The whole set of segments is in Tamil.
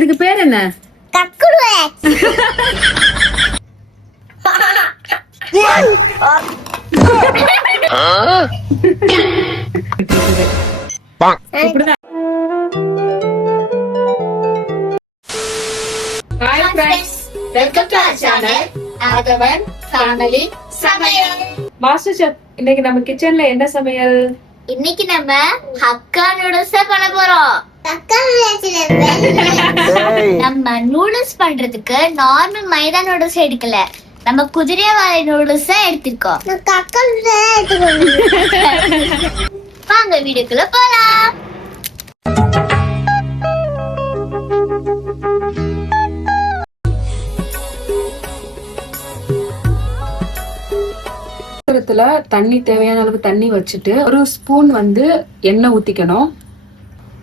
இதுக்கு பேர் என்ன? மாஸ்டர் ஷெஃப், இன்னைக்கு நம்ம கிச்சன்ல என்ன சமையல்? இன்னைக்கு நம்ம ஹக்கா நூடுல்ஸ் பண்ண போறோம். நம்ம நூடுல்ஸ் பண்றதுக்கு நார்மல் மைதா நூடுல்ஸ் எடுக்கல, நம்ம குதிரைவாலி நூடுல்ஸ் தான் எடுத்திருக்கோம். வாங்க வீடியோக்குள்ள போலாம். தண்ணி தேவையான அளவுக்கு தண்ணி வச்சுட்டு ஒரு ஸ்பூன் வந்து எண்ணெய் ஊத்திக்கணும்.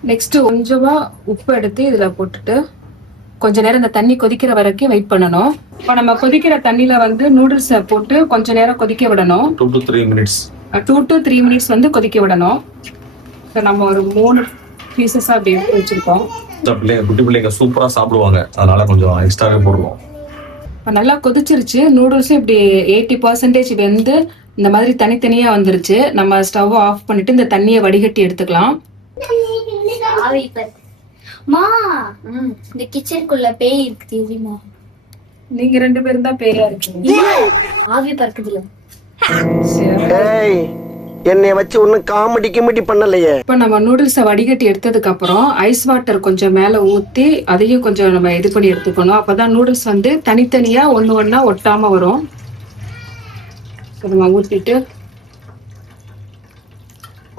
நெக்ஸ்ட் கொஞ்சமா உப்பு எடுத்து இதுல போட்டுட்டு கொஞ்ச நேரம் இந்த தண்ணி கொதிக்கிற வரைக்கும் வெயிட் பண்ணணும். இப்போ நம்ம கொதிக்கிற தண்ணியில வந்து நூடுல்ஸ் போட்டு கொஞ்ச நேரம் கொதிக்க விடணும். 2 to 3 minutes. 2 to 3 minutes வந்து கொதிக்க விடணும். நம்ம ஒரு 3 பீசஸா அப்படி எடுத்து வச்சிருக்கோம். குட்டி பிள்ளைங்க சூப்பரா சாப்பிடுவாங்க, அதனால கொஞ்சம் எக்ஸ்ட்ராவே போடுவோம். நல்லா கொதிச்சிருச்சு. நூடுல்ஸும் இப்படி 80% வெந்து இந்த மாதிரி தனித்தனியா வந்துருச்சு. நம்ம ஸ்டவ் ஆஃப் பண்ணிட்டு இந்த தண்ணியை வடிகட்டி எடுத்துக்கலாம். இந்த கிச்சனுக்குள்ள பேய் இருக்கு தெரியுமா? நீங்க 2 பேரும் தான் பேயா இருக்கீங்க. ஆவி பறக்குதுல. என்னைய வச்சு ஒன்னும் காமெடி கிமெடி பண்ணலையே. இப்ப நம்ம நூடுல்ஸை வடிகட்டி எடுத்ததுக்கு அப்புறம் ஐஸ் வாட்டர் கொஞ்சம் மேல ஊத்தி அதையும் கொஞ்சம் நம்ம இது பண்ணி எடுத்துக்கணும். அப்பதான் நூடுல்ஸ் வந்து தனித்தனியா ஒண்ணா ஒட்டாம வரும். நம்ம ஊத்திட்டு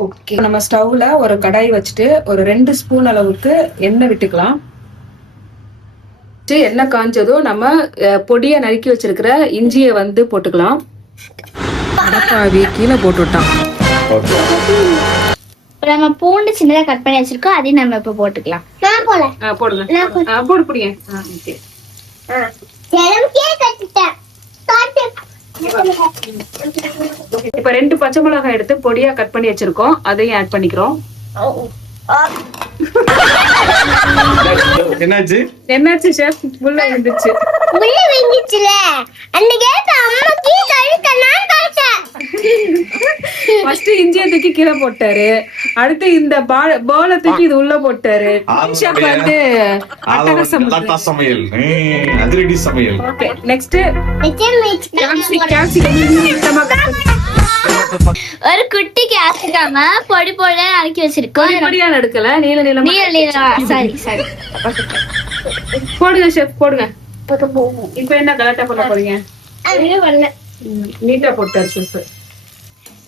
ஓகே, நம்ம ஸ்டவ்ல ஒரு கடாய் வச்சுட்டு ஒரு 2 ஸ்பூன் அளவுக்கு எண்ணெய் விட்டுக்கலாம். எண்ணெய் காஞ்சதும் நம்ம பொடியா நறுக்கி வச்சிருக்கிற இஞ்சியை வந்து போட்டுக்கலாம். அடப்பாவி கீழே போட்டு விட்டான். நம்ம பூண்டு சின்னதா கட் பண்ணி வச்சிருக்கோம், அதையும் நம்ம இப்ப போட்டுக்கலாம். போடுங்க, போடு புடிங்க. இப்ப 2 பச்சை மிளகாய் எடுத்து பொடியா கட் பண்ணி வச்சிருக்கோம், அதையும் ஆட் பண்ணிக்கிறோம். என்னாச்சு என்னாச்சு ஷெஃப்? முள்ள விழுந்துச்சு. ஃபர்ஸ்ட் இஞ்சியை தூக்கி கீழே போட்டாரு, அடுத்து இந்த பால தூக்கி இது உள்ள போட்டாரு. ஷெஃப் வந்து அட்டகாசம் சமையல், அதிரடி சமையல். ஓகே, நெக்ஸ்ட் ஒரு குட்டி கேப்சிகம் பொடி பொடியா நறுக்கி வச்சிருக்கோம். பொடியா நறுக்கல, நீல நீளமா. சரி போடுங்க ஷெஃப், போடுங்க. இப்போ என்ன கலட்டா பண்ண போறீங்க? நீட்டா போட்டாரு ஷெஃப்.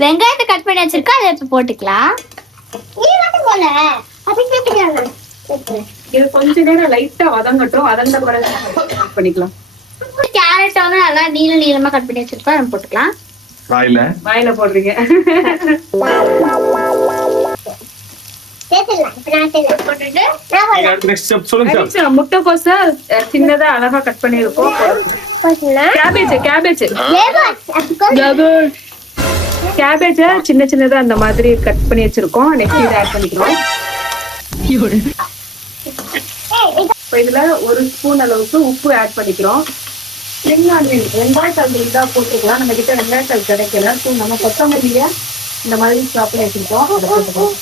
வெங்காயத்தை கட் பண்ணி வச்சிருக்கோம், அதை இப்ப போட்டுக்கலாம். இது கொஞ்ச நேரம் லைட்டா வதங்கட்டும், வதங்க பிறகு ஆட் பண்ணிக்கலாம். கேரட் வந்து நல்லா நீளமா கட் பண்ணி வச்சிருக்கோம், நம்ம போட்டுக்கலாம். வாயில போடுறீங்க. முட்டைக்கோச சின்னதா அழகா கட் பண்ணிருக்கோம். கேபேஜ சின்ன சின்னதா அந்த மாதிரி கட் பண்ணி வச்சிருக்கோம். நெக்ஸ்ட் இதை ஆட் பண்ணிக்கிறோம். இதுல 1 ஸ்பூன் அளவுக்கு உப்பு ஆட் பண்ணிக்கிறோம். வெங்காயத்தாள் இருந்தா போட்டுக்கலாம், நம்ம கிட்ட வெங்காயத்தாள் கிடைக்கல. நம்ம கொத்தமல்லிய இந்த மாதிரி சாப் பண்ணி வச்சிருக்கோம், அதை போட்டுக்கலாம்.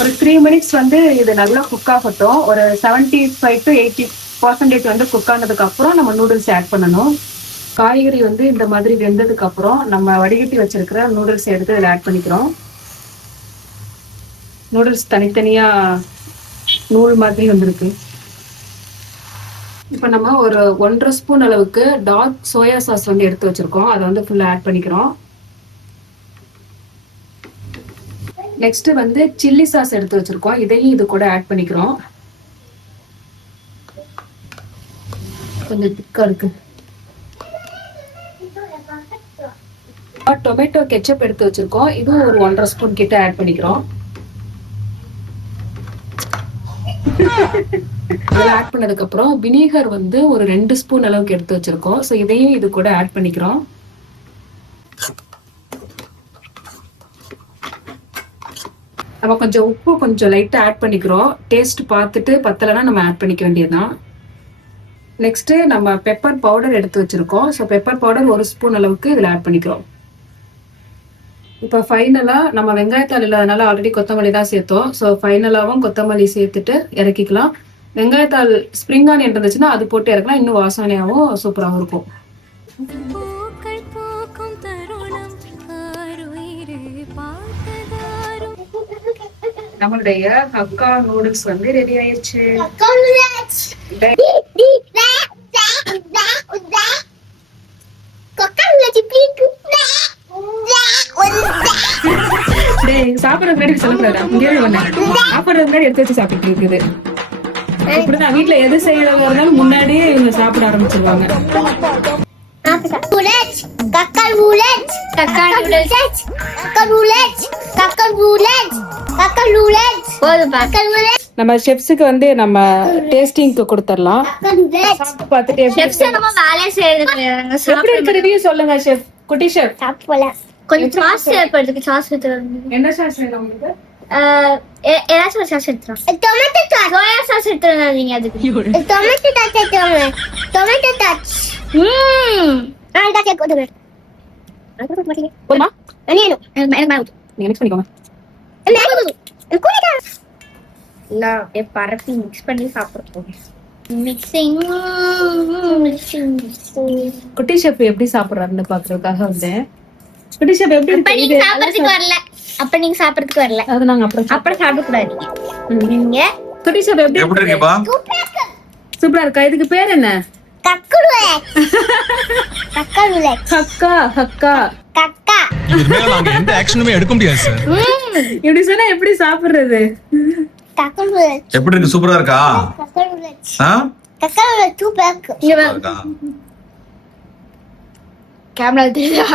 ஒரு 3 மினிட்ஸ் வந்து இது நல்லா குக் ஆகட்டும். ஒரு 75 to 80% வந்து குக் ஆனதுக்கு அப்புறம் நம்ம நூடுல்ஸ் ஆட் பண்ணணும். காய்கறி வந்து இந்த மாதிரி வெந்ததுக்கு அப்புறம் நம்ம வடிகட்டி வச்சிருக்கிற நூடுல்ஸ் எடுத்து இதில் ஆட் பண்ணிக்கிறோம். நூடுல்ஸ் தனித்தனியா நூல் மாதிரி வந்திருக்கு. இப்போ நம்ம ஒரு 1.5 ஸ்பூன் அளவுக்கு டார்க் சோயா சாஸ் வந்து எடுத்து வச்சிருக்கோம், அதை வந்து ஃபுல்லா ஆட் பண்ணிக்கிறோம். நெக்ஸ்ட் வந்து சில்லி சாஸ் எடுத்து வச்சிருக்கோம், இதையும் இது கூட ஆட் பண்ணிக்கிறோம். கொஞ்சம் திக்கா இருக்கு. டொமேட்டோ கெச்சப் எடுத்து வச்சிருக்கோம், இதுவும் ஒரு 1.5 ஸ்பூன் கிட்ட ஆட் பண்ணிக்கிறோம். ஆட் பண்ணதுக்கு அப்புறம் வினிகர் வந்து ஒரு 2 ஸ்பூன் அளவுக்கு எடுத்து வச்சிருக்கோம். ஸோ இதையும் இது கூட ஆட் பண்ணிக்கிறோம். நம்ம கொஞ்சம் உப்பு கொஞ்சம் லைட்டா ஆட் பண்ணிக்கிறோம். டேஸ்ட் பார்த்துட்டு பத்தலைன்னா நம்ம ஆட் பண்ணிக்க வேண்டியதுதான். நெக்ஸ்ட் நம்ம பெப்பர் பவுடர் எடுத்து வச்சிருக்கோம். ஸோ பெப்பர் பவுடர் 1 ஸ்பூன் அளவுக்கு இதில் ஆட் பண்ணிக்கிறோம். இப்போ ஃபைனலா நம்ம வெங்காயத்தாள் இல்லாதனால ஆல்ரெடி கொத்தமல்லி தான் சேர்த்தோம். ஸோ ஃபைனலாவும் கொத்தமல்லி சேர்த்துட்டு இறக்கிக்கலாம். வெங்காயத்தாள் ஸ்ப்ரிங் ஆனியன் இருந்துச்சுன்னா அது போட்டு இறக்கலாம், இன்னும் வாசனையாகவும் சூப்பராகவும் இருக்கும். நம்மளுடைய ஹக்கா நூடுல்ஸ் வந்து ரெடி ஆயிடுச்சு. சாப்பிடறதுக்கு முன்னாடி சொல்லக்கூடாது, சாப்பிடறதுக்கு முன்னாடி எடுத்து வச்சு சாப்பிட்டு இருக்குது. இப்படிதான் வீட்டுல எது செய்யறதா இருந்தாலும் முன்னாடியே இவங்க சாப்பிட ஆரம்பிச்சிருவாங்க. நம்ம ஷெஃப்ஸுக்கு வந்து நம்ம டேஸ்டிங்க்கு கொடுத்துடலாம். பார்த்துட்டு எப்படி இருக்கிறதையே சொல்லுங்க ஷெஃப். குட்டி ஷெஃப் கொஞ்சம் சாஸ் தேவைப்படுதுக்கு. சாஸ் என்ன சாஸ் வேணும் உங்களுக்கு? ஏதாச்சும் ஒரு சாஸ் எடுத்துறோம். டொமேட்டோ சாஸ், சோயா சாஸ் எடுத்துறாதீங்க. அதுக்கு டொமேட்டோ சாஸ் எடுத்துறோம். டொமேட்டோ சாஸ் நான் டாக்டர் கொடுங்க. அது மாட்டீங்க போமா? அனியனோ எனக்கு மாவு நீங்க மிக்ஸ் பண்ணிக்கோங்க. அப்படியே பரப்பி மிக்ஸ் பண்ணி சாப்பிடுறோம். மிக்சிங். குட்டி ஷெஃப் எப்படி சாப்பிடுறாருன்னு பாக்குறதுக்காக வந்தேன். குட்டி ஷெஃப் எப்படி நீங்க சாப்பிடுறதுக்கு வரல. அப்ப நீங்க சாப்பிடுறதுக்கு வரல. அது நாங்க அப்புறம் சாப்பிட கூடாது. நீங்க குட்டி ஷெஃப் எப்படி இருக்கீங்கப்பா? சூப்பரா இருக்கா. இதுக்கு பேர் என்ன? ஹக்கா. ஹக்கா இதுமேல நாங்க எந்த ஆக்ஷனுமே எடுக்க முடியாது சார். இப்படி சொன்னா எப்படி சாப்பிடுறது? எப்படி இருக்கு? சூப்பரா இருக்கா? கேமரா தெரியுதா?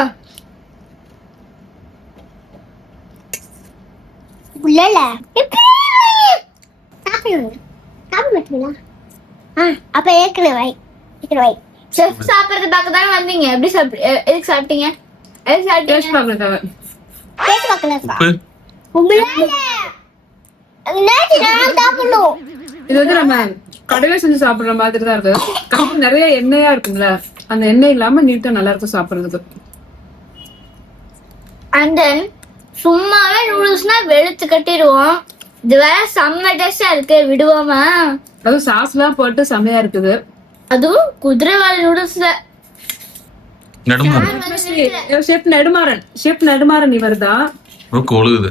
அப்ப ஏற்கனவே செஃப் சாப்பிடுறது பார்க்க தானே வந்தீங்க. எப்படி எதுக்கு சாப்பிட்டீங்க? இது வந்து நம்ம கடையில செஞ்சு சாப்பிடுற மாதிரி தான் இருக்கு. நிறைய எண்ணெயா இருக்குங்களா, அந்த எண்ணெய் இல்லாம நீட்டா நல்லா இருக்கும் சாப்பிடுறதுக்கு. அண்ட் தென் சும்மாவே நூடுல்ஸ்னா வெளுத்து கட்டிடுவோம். இது வேற செம்ம டேஸ்டா இருக்கு, விடுவோமா? அதுவும் சாஸ் எல்லாம் போட்டு செம்மையா இருக்குது. அதுவும் குதிரைவாலி நூடுல்ஸ்ல. ஷெஃப் நெடுமாறன் இவர்தா. மூக்கு ஒழுகுது.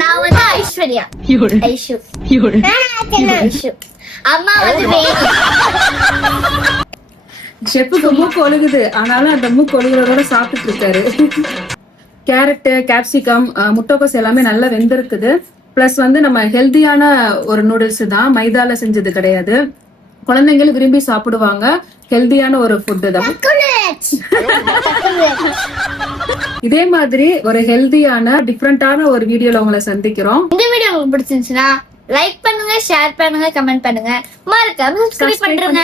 நான் வந்து ஐஸ்வர்யா. ஐஷு. அம்மா வந்து ஷெஃப்க்கு மூக்கு ஒழுகுது, ஆனாலும் அந்த மூக்கு ஒழுகுறதோட சாப்பிட்டு இருக்காரு. கேரட், கேப்சிகம், முட்டைக்கோஸ் எல்லாமே நல்லா வெந்திருக்குது. பிளஸ் வந்து நம்ம ஹெல்தியான ஒரு நூடுல்ஸ் தான், மைதால செஞ்சது கிடையாது. குழந்தைங்களும் விரும்பி சாப்பிடுவாங்க. ஹெல்தியான ஒரு ஃபுட்டு தான். இதே மாதிரி ஒரு ஹெல்தியான டிஃபரெண்டான ஒரு வீடியோல உங்களை சந்திக்கிறோம். இந்த வீடியோ உங்களுக்கு பிடிச்சிருந்துச்சுன்னா லைக் பண்ணுங்க, ஷேர் பண்ணுங்க, கமெண்ட் பண்ணுங்க, மறக்காம சப்ஸ்கிரைப் பண்ணுங்க.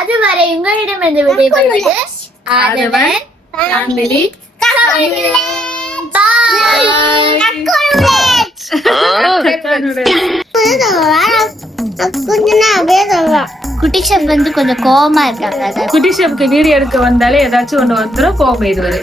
அதுவரை உங்களிடம் இந்த வீடியோ ஆதவன் ஃபேமிலி குட்டி ஷெஃப் வந்து கொஞ்சம் கோவமா இருக்காங்க. குட்டி ஷெஃப்க்கு வீடியோ எடுக்க வந்தாலே ஏதாச்சும் ஒண்ணு வந்துடும், கோவம் இது வரை.